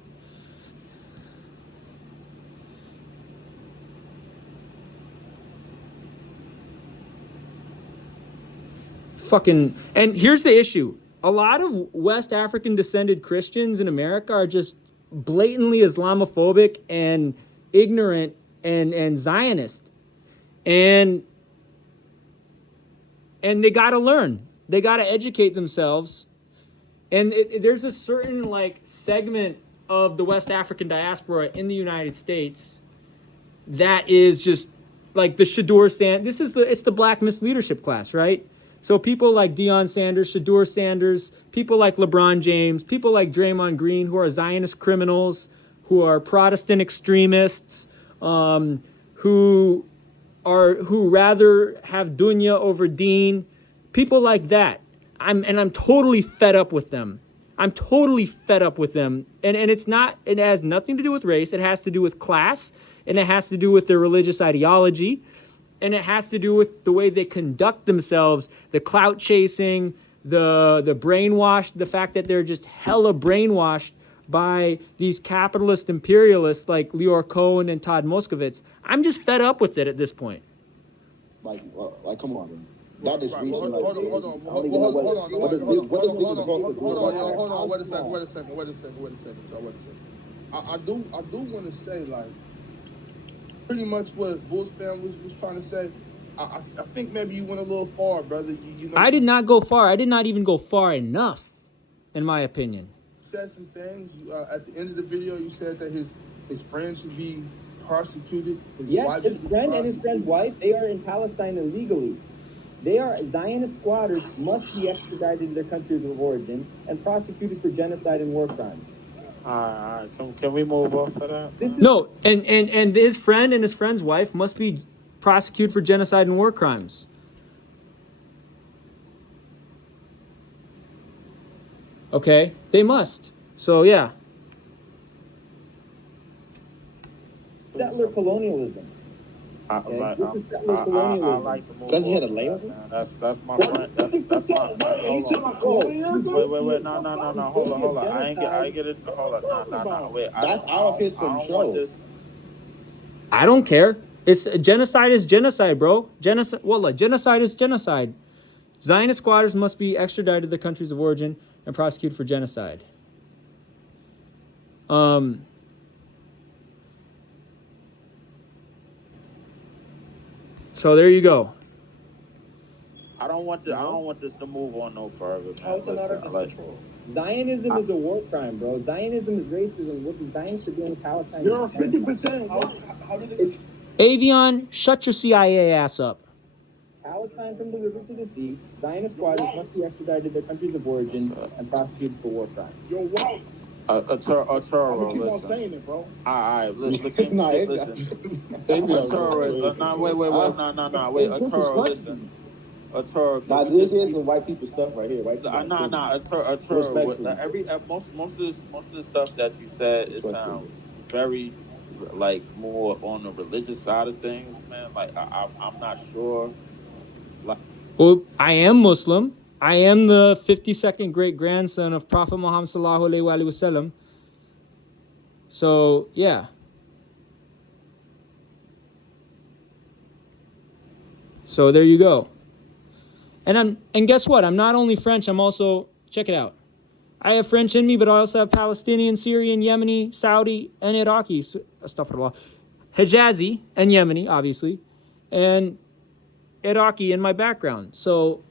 And here's the issue. A lot of West African descended Christians in America are just blatantly Islamophobic and ignorant and Zionist. And they got to learn. They got to educate themselves. And there's a certain like segment of the West African diaspora in the United States that is just like the Shadur Sanders. It's the black misleadership class, right? So people like Deion Sanders, Shadur Sanders, people like LeBron James, people like Draymond Green, who are Zionist criminals, who are Protestant extremists, who rather have dunya over deen, people like that. I'm totally fed up with them. I'm totally fed up with them. And it has nothing to do with race. It has to do with class, and it has to do with their religious ideology. And it has to do with the way they conduct themselves, the clout chasing, the brainwashed, the fact that they're just hella brainwashed by these capitalist imperialists like Lior Cohen and Todd Moskovitz. I'm just fed up with it at this point. Like, come on, man. That is reaching Hold like on, crazy. hold on, I don't hold even know on, what is this supposed to do? hold on, wait a second, wait a second. I do want to say, like, pretty much what Bulls fan was trying to say. I think maybe you went a little far, brother. You know, I did not go far. I did not even go far enough, in my opinion. Said some things. At the end of the video, you said that his friend should be prosecuted. Yes, his friend and his friend's wife, they are in Palestine illegally. They are Zionist squatters, must be extradited to their countries of origin and prosecuted for genocide and war crimes. Can we move off of that? No, and his friend and his friend's wife must be prosecuted for genocide and war crimes. Okay, they must. So yeah. Settler colonialism. I like the move. Because he had a off layover? that. That's my friend. That's my hold on. Wait, no. Hold on. I ain't get it. Hold on. No. Wait. That's out of his I don't want control. this. I don't care. It's genocide is genocide, bro. Genocide is genocide. Zionist squatters must be extradited to their countries of origin and prosecuted for genocide. So there you go. I don't want this to move on no further. How's it out of his control? Zionism is a war crime, bro. Zionism is racism. What the Zionists are doing in Palestine. You're 50%. How did it? Avion, shut your CIA ass up. Palestine from the river to the sea, Zionist squatters must be extradited to their countries of origin and prosecuted for war crimes. You're white. A Toro, Keep on listen. saying it, bro. All right, listen. Nah, Listen. Wait, a Toro, listen. A Toro. Nah, this is some white people stuff right here. White people. A Toro. Most of the stuff that you said, it sounds very, like, more on the religious side of things, man. Like, I'm not sure. Like, Well, I am Muslim. I am the 52nd great grandson of Prophet Muhammad sallallahu alaihi wasallam. So yeah. So there you go. And guess what? I'm not only French. I'm also, check it out. I have French in me, but I also have Palestinian, Syrian, Yemeni, Saudi, and Iraqi. Astaghfirullah. Hijazi and Yemeni, obviously, and Iraqi in my background. So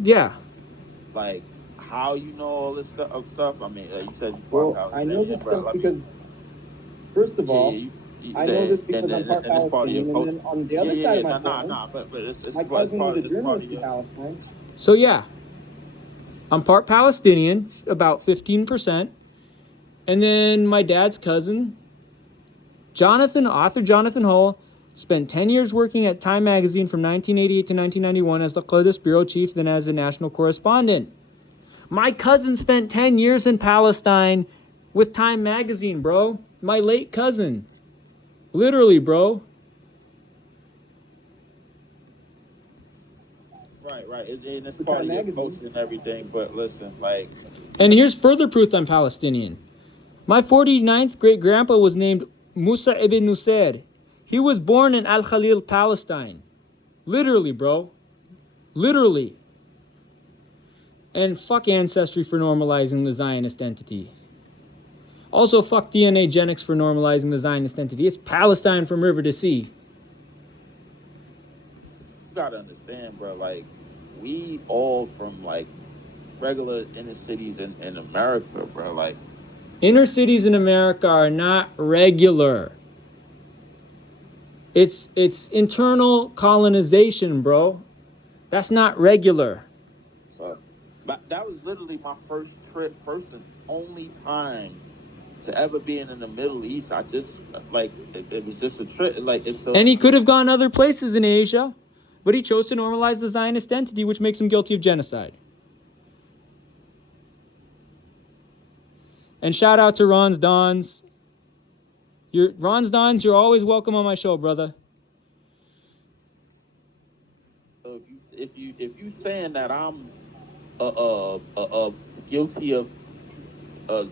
yeah. Like, how you know all this stuff? I mean, you said you Well, I know this stuff because, first of all, I know this because I'm part Palestinian, and then on the other side of my phone, but it's my cousin was a journalist in Palestine. So yeah, I'm part Palestinian, about 15%, and then my dad's cousin, author Jonathan Hull, spent 10 years working at Time magazine from 1988 to 1991 as the Quds bureau chief, then as a national correspondent. My cousin spent 10 years in Palestine with Time magazine, bro. My late cousin. Literally, bro. Right. And it's part of your culture and everything, but listen, like... And here's further proof I'm Palestinian. My 49th great-grandpa was named Musa ibn Nusayr. He was born in Al-Khalil, Palestine. Literally, bro. Literally. And fuck Ancestry for normalizing the Zionist entity. Also, fuck DNA Genics for normalizing the Zionist entity. It's Palestine from river to sea. You gotta understand, bro, like, we all from, like, regular inner cities in America, bro, like... Inner cities in America are not regular. It's internal colonization, bro. That's not regular. But that was literally my first and only time to ever being in the Middle East. I just, like, it was just a trip. Like, it's so... And he could have gone other places in Asia, but he chose to normalize the Zionist entity, which makes him guilty of genocide. And shout out to Ron's Dons. Ron's Dons, you're always welcome on my show, brother. So if you saying that I'm guilty of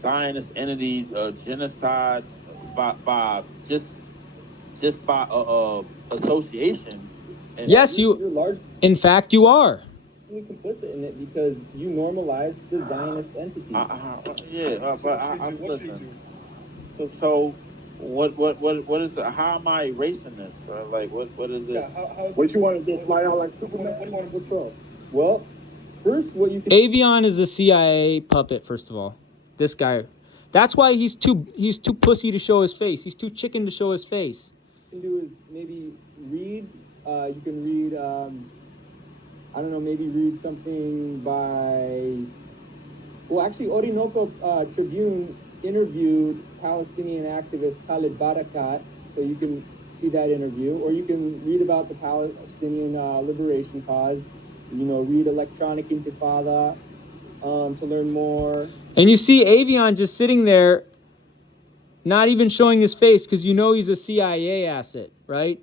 Zionist entity genocide by just by association, and Yes, you're largely in fact, you are. complicit in it because you normalized the Zionist entity. I'm listen. So what is it? How am I erasing this, bro? Like what is it? What you want to do? Fly out like Superman? What do you want to do? Well, first, what you can Avion is a CIA puppet. First of all, this guy. That's why he's too pussy to show his face. He's too chicken to show his face. What you can do is maybe read. You can read. I don't know. Maybe read something by. Well, actually, Orinoco Tribune interviewed Palestinian activist Khalid Barakat, so you can see that interview, or you can read about the Palestinian liberation cause. You know, read Electronic Intifada to learn more. And you see Avion just sitting there, not even showing his face, because you know he's a CIA asset, right?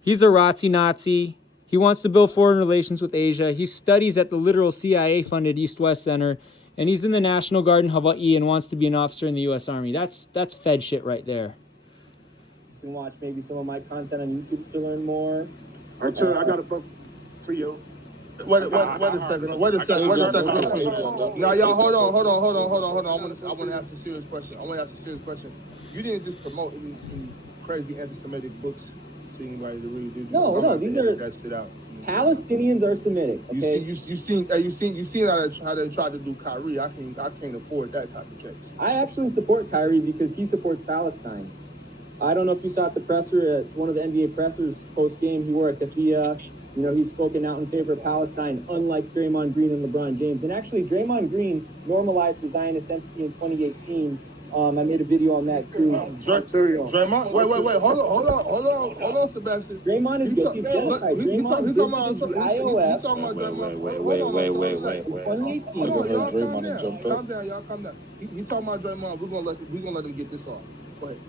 He's a Razi Nazi. He wants to build foreign relations with Asia. He studies at the literal CIA-funded East-West Center, and he's in the National Guard in Hawaii and wants to be an officer in the U.S. Army. That's Fed shit right there. You can watch maybe some of my content on YouTube to learn more. Arturo, I got a book for you. Wait a second. Now, y'all, hold on. I want to ask a serious question. You didn't just promote any crazy anti-Semitic books to anybody to read, did you? No, these are that shit out. Palestinians are Semitic. Okay. You seen how they tried to do Kyrie. I can't afford that type of case. I actually support Kyrie because he supports Palestine. I don't know if you saw at the presser, at one of the NBA pressers post game, he wore a keffiyeh. You know, he's spoken out in favor of Palestine, unlike Draymond Green and LeBron James. And actually, Draymond Green normalized the Zionist entity in 2018. I made a video on that too. Draymond, wait, hold on, Sebastian. Draymond is guilty of genocide. Draymond visited the IOF. Wait. Calm down, y'all. He talking about Draymond. We're gonna let him get this off.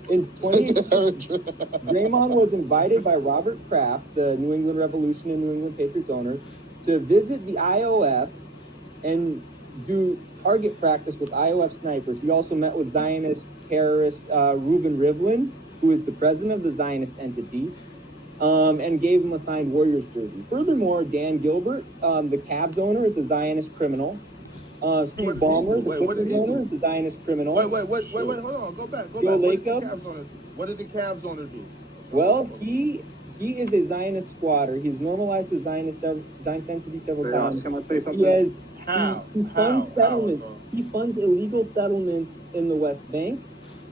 In 2018, Draymond was invited by Robert Kraft, the New England Revolution and New England Patriots owner, to visit the IOF and do target practice with IOF snipers. He also met with Zionist terrorist Reuven Rivlin, who is the president of the Zionist entity, and gave him a signed Warriors jersey. Furthermore, Dan Gilbert, the Cavs owner, is a Zionist criminal. Steve Ballmer, the Clippers owner, is a Zionist criminal. Wait, hold on. Go back. Joe Lacob. What did the Cavs owner do? Well, he is a Zionist squatter. He's normalized the Zionist entity several times. Can I say something? He funds settlements. He funds illegal settlements in the West Bank,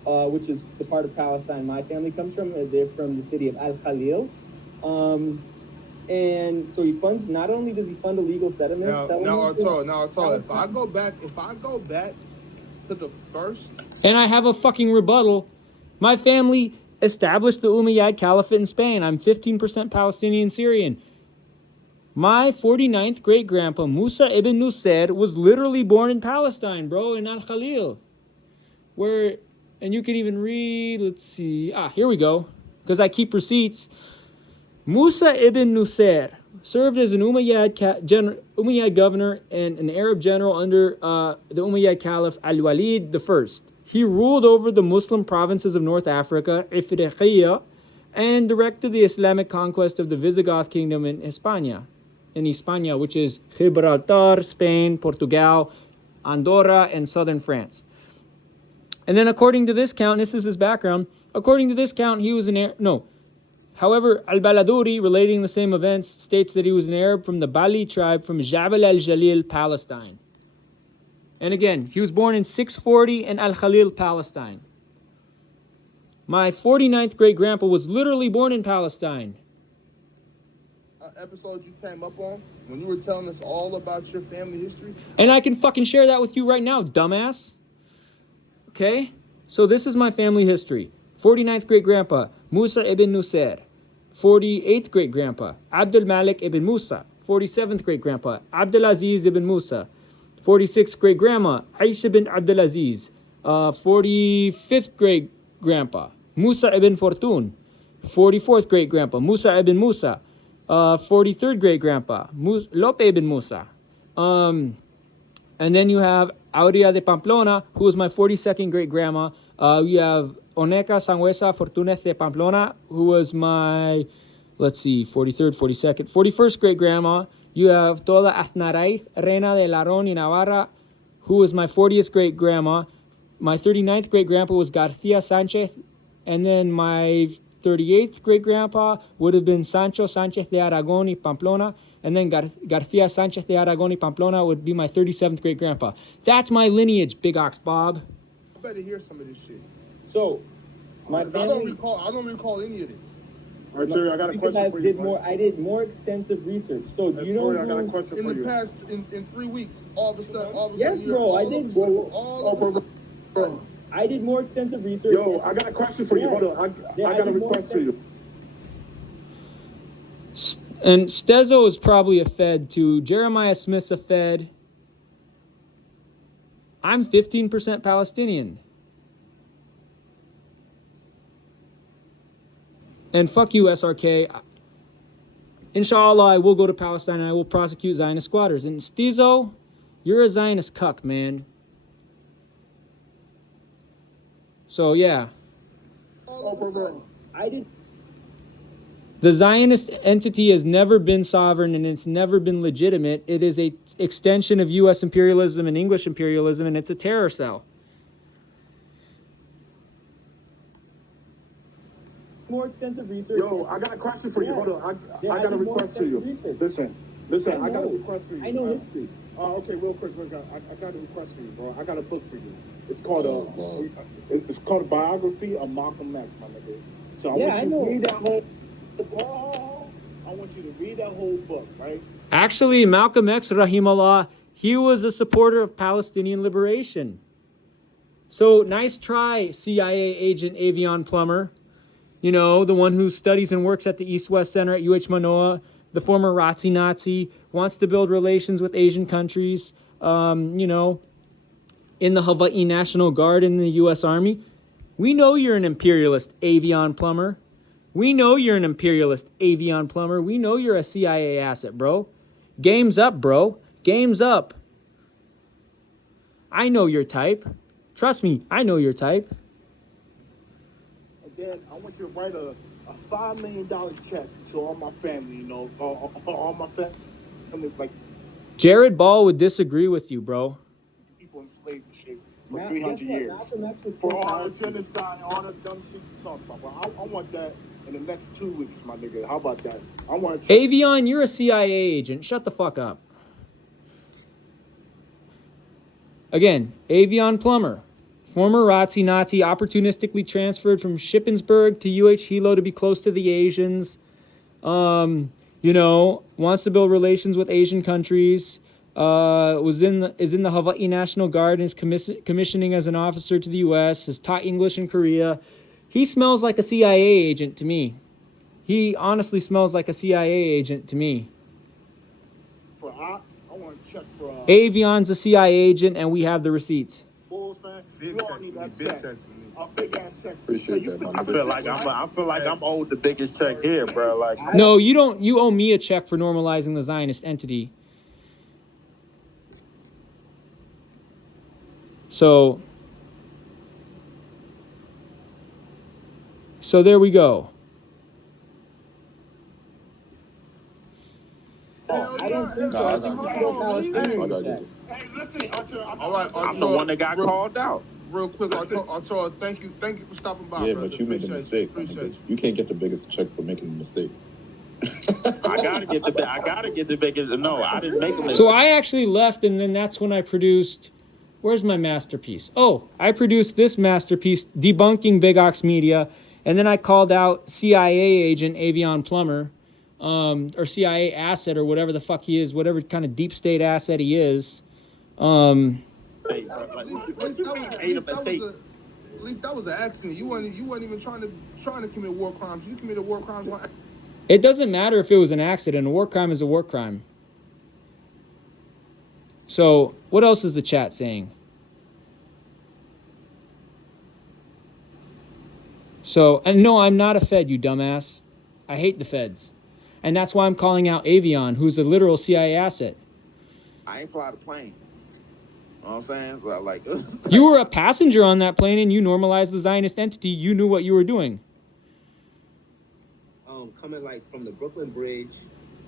which is the part of Palestine my family comes from. They're from the city of Al Khalil. And so he funds. Not only does he fund illegal settlements. Now, if I go back to the first, and I have a fucking rebuttal. My family established the Umayyad Caliphate in Spain. I'm 15% Palestinian Syrian. My 49th great-grandpa, Musa ibn Nusayr, was literally born in Palestine, bro, in Al Khalil. And you can even read, let's see. Here we go, because I keep receipts. Musa ibn Nusayr served as an Umayyad governor and an Arab general under the Umayyad Caliph Al-Walid I. He ruled over the Muslim provinces of North Africa, Ifriqiya, and directed the Islamic conquest of the Visigoth kingdom in Hispania, which is Gibraltar, Spain, Portugal, Andorra, and southern France. And then according to this count, this is his background, according to this count, he was However, Al-Baladuri, relating the same events, states that he was an Arab from the Bali tribe from Jabal al-Jalil, Palestine. And again, he was born in 640 in Al-Khalil, Palestine. My 49th great-grandpa was literally born in Palestine. Episode you came up on when you were telling us all about your family history. And I can fucking share that with you right now, dumbass. Okay? So this is my family history. 49th great-grandpa, Musa ibn Nusayr. 48th great-grandpa, Abdul Malik ibn Musa. 47th great-grandpa, Abdul Aziz ibn Musa. 46th great-grandma, Aisha bin Abdul Aziz. 45th great grandpa, Musa ibn Fortun. 44th great grandpa, Musa ibn Musa. 43rd great grandpa, Lope ibn Musa. And then you have Aurea de Pamplona, who was my 42nd great grandma. You have Oneca Sangüesa Fortunez de Pamplona, who was my, let's see, 43rd, 42nd, 41st great grandma. You have Toda Aznaraiz, Reina de Larón y Navarra, who was my 40th great grandma. My 39th great grandpa was Garcia Sanchez, and then my 38th great grandpa would have been Sancho Sanchez de Aragon y Pamplona, and then Garcia Sanchez de Aragon y Pamplona would be my 37th great grandpa. That's my lineage, Big Ox Bob. I better hear some of this shit. So, my family. I don't recall any of this. All right, Terry, I got a question for you. I did more extensive research. So do you know? I got a question for you. In the past, in 3 weeks, all of a sudden. Yes, bro, I did. Bro. I did more extensive research. Yo, I got a question for you. Hold on, I got a request for you. And Stezo is probably a Fed too. Jeremiah Smith's a Fed. I'm 15% Palestinian. And fuck you, SRK. Inshallah, I will go to Palestine and I will prosecute Zionist squatters. And Stezo, you're a Zionist cuck, man. So, yeah. I did. The Zionist entity has never been sovereign and it's never been legitimate. It is an extension of U.S. imperialism and English imperialism, and it's a terror cell. More extensive research. Yo, I got a question for you. Hold on, I got a request for you. Listen, I got a request for you. I know history. Okay, real quick, I got a request for you, bro. I got a book for you. It's called a biography of Malcolm X, my nigga. So I want you to read that whole. I want you to read that whole book, right? Actually, Malcolm X, rahimahullah, he was a supporter of Palestinian liberation. So nice try, CIA Agent Avion Plummer. You know, the one who studies and works at the East-West Center at UH Manoa, the former Nazi, wants to build relations with Asian countries, you know, in the Hawaii National Guard and the U.S. Army. We know you're an imperialist, Avion Plummer. We know you're an imperialist, Avion Plummer. We know you're a CIA asset, bro. Game's up, bro. Game's up. I know your type. Trust me, I know your type. And then I want you to write a $5 million check to all my family, you know, all my family, like. Jared Ball would disagree with you, bro. People enslaved and shit for 300 years. For all the genocide, all the dumb shit you talk about. Well, I want that in the next 2 weeks, my nigga. How about that? I want to. Avion, you're a CIA agent. Shut the fuck up. Again, Avion Plummer, former Nazi, opportunistically transferred from Shippensburg to UH Hilo to be close to the Asians. You know, wants to build relations with Asian countries. Is in the Hawaii National Guard and is commissioning as an officer to the U.S. Has taught English in Korea. He smells like a CIA agent to me. He honestly smells like a CIA agent to me. I want to check for. Avion's a CIA agent, and we have the receipts. Bulls, man. You all need that check. A big ass check. Appreciate that. I feel like I'm owed the biggest check here, bro. Like, No, you don't. You owe me a check for normalizing the Zionist entity. So there we go. I don't think so. I got you. Hey, listen, All right, I'm the one that got called out. Real quick, Arturo, thank you for stopping by. Yeah, brother. but you made a mistake. Appreciate You can't get the biggest check for making a mistake. I gotta get the biggest. No, I didn't make a mistake. So I actually left, and then that's when I produced. Where's my masterpiece? Oh, I produced this masterpiece debunking Big Ox Media, and then I called out CIA agent Avion Plummer, or CIA asset, or whatever the fuck he is, whatever kind of deep state asset he is. That was an accident. You weren't even trying to commit war crimes. You committed war crimes. It doesn't matter if it was an accident. A war crime is a war crime. So, what else is the chat saying? So, and no, I'm not a Fed, you dumbass. I hate the Feds. And that's why I'm calling out Avion, who's a literal CIA asset. I ain't fly the plane. You know what I'm saying? So, like, You were a passenger on that plane and you normalized the Zionist entity. You knew what you were doing. Coming like from the Brooklyn Bridge.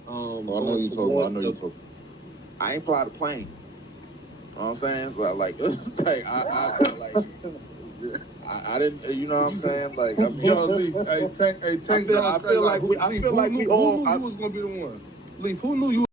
I know you talking. I ain't fly the plane. You know what I'm saying? So, like, I didn't. You know what I'm saying? Like, I mean, Yo, Leaf, hey, Tank I feel like we all. who knew you was gonna be the one? Leaf, who knew you?